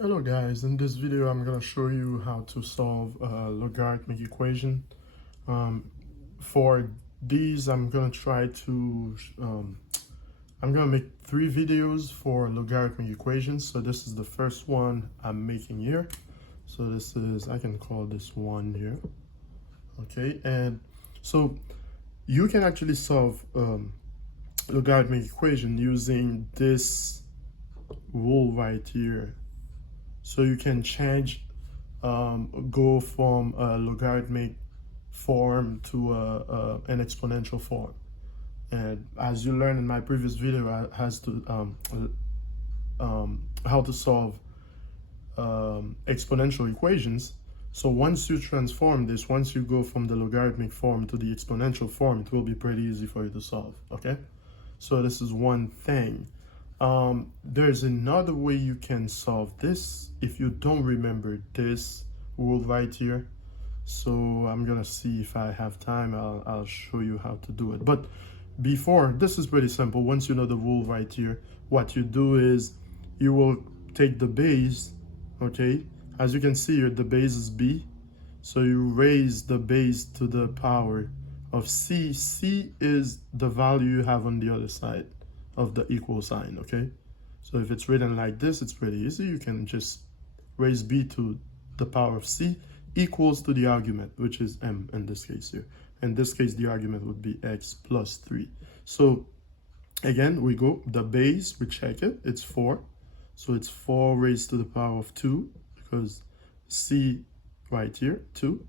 Hello guys, in this video I'm going to show you how to solve a logarithmic equation. For these I'm going to try to, I'm going to make 3 videos for logarithmic equations. So this is the first one I'm making here. So this is, I can call this one here. Okay, and so you can actually solve logarithmic equation using this rule right here. So you can change, go from a logarithmic form to an exponential form. And as you learned in my previous video, how to solve exponential equations. So once you transform this, once you go from the logarithmic form to the exponential form, it will be pretty easy for you to solve, okay? So this is one thing. There's another way you can solve this if you don't remember this rule right here. So I'm gonna see if I have time, I'll show you how to do it. But before, this is pretty simple. Once you know the rule right here, what you do is you will take the base, okay? As you can see here, the base is b. So you raise the base to the power of c. C is the value you have on the other side of the equal sign, okay? So if it's written like this, it's pretty easy. You can just raise b to the power of c equals to the argument, which is m in this case here. In this case, the argument would be x plus 3. So again, we go, the base, we check it, it's 4. So it's 4 raised to the power of 2, because c right here, 2,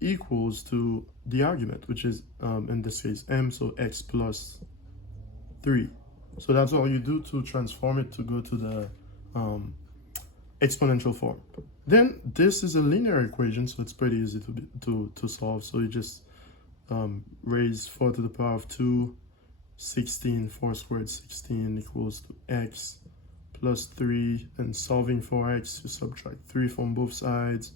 equals to the argument, which is, in this case, m, so x plus 3. So that's all you do to transform it to go to the exponential form. Then this is a linear equation, so it's pretty easy to solve. So you just raise 4 to the power of 2, 16, 4 squared 16 equals to x plus 3. And solving for x, you subtract 3 from both sides,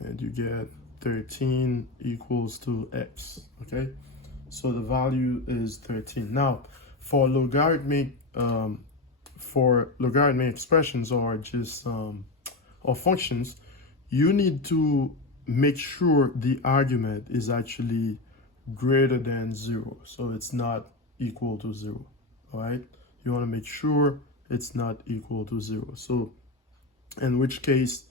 and you get 13 equals to x, okay? So the value is 13. Now, for logarithmic expressions or just or functions, you need to make sure the argument is actually greater than 0. So it's not equal to 0, all right? You want to make sure it's not equal to 0. So in which case,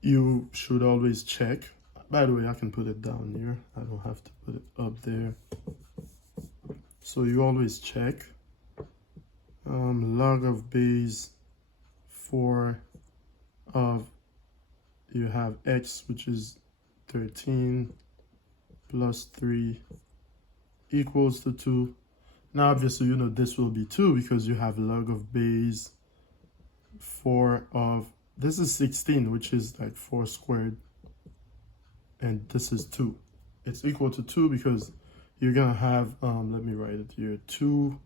you should always check. By the way, I can put it down here. I don't have to put it up there. So you always check log of base 4 of, you have x, which is 13 plus 3 equals to 2. Now obviously you know this will be 2 because you have log of base 4 of, this is 16, which is like 4 squared, and this is 2. It's equal to 2 because you're gonna have, let me write it here, 2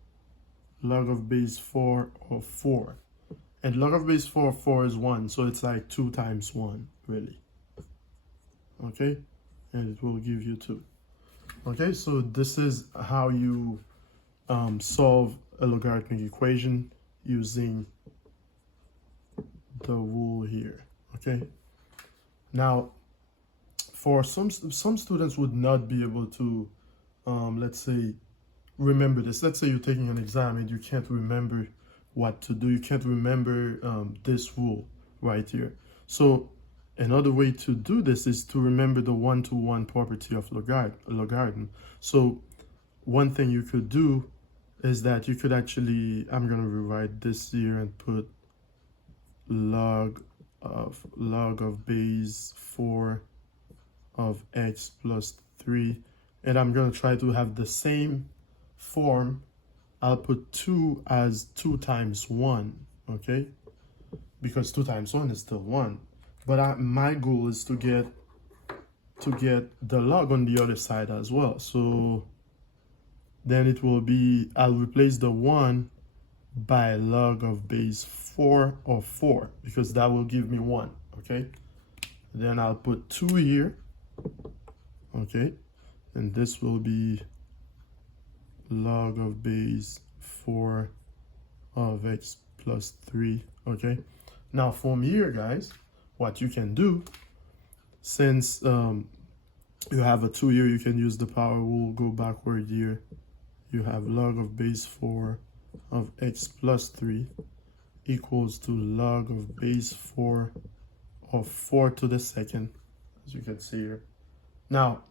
log of base 4 of 4. And log of base 4 of 4 is 1, so it's like 2 times 1, really. Okay? And it will give you 2. Okay, so this is how you solve a logarithmic equation using the rule here. Okay? Now, for some students would not be able to, let's say, remember this. Let's say you're taking an exam and you can't remember what to do. You can't remember this rule right here. So another way to do this is to remember the one-to-one property of logarithm. So one thing you could do is that you could actually, I'm going to rewrite this here and put log of base 4 of x plus 3, and I'm going to try to have the same form. I'll put 2 as 2 times 1, okay? Because 2 times 1 is still 1. But my goal is to get the log on the other side as well. So then it will be, I'll replace the 1 by log of base 4 of 4, because that will give me 1, okay? Then I'll put 2 here, okay? And this will be log of base 4 of x plus 3, okay? Now from here, guys, what you can do, since you have a 2 here, you can use the power rule, go backward here. You have log of base 4 of x plus 3 equals to log of base 4 of 4 to the second, as you can see here. Now,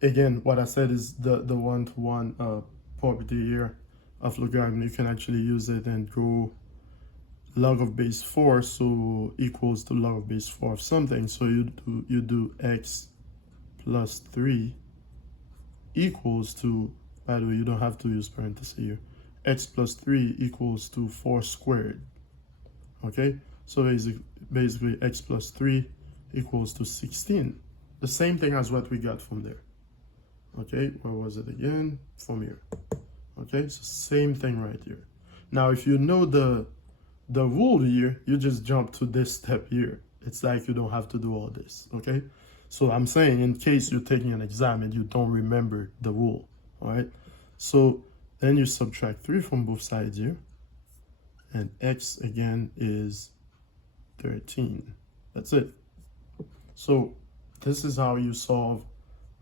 again, what I said is the one-to-one property here of logarithm. You can actually use it and go log of base 4, so equals to log of base 4 of something. So you do x plus 3 equals to, by the way, you don't have to use parentheses here, x plus 3 equals to 4 squared. Okay, so basically x plus 3 equals to 16. The same thing as what we got from there. Okay, where was it again? From here. Okay, so same thing right here. Now, if you know the rule here, you just jump to this step here. It's like you don't have to do all this, okay? So I'm saying in case you're taking an exam and you don't remember the rule, all right? So then you subtract 3 from both sides here. And x again is 13. That's it. So this is how you solve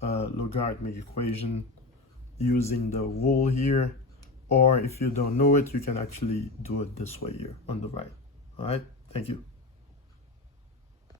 a logarithmic equation using the rule here. Or if you don't know it, you can actually do it this way here on the right. All right, thank you.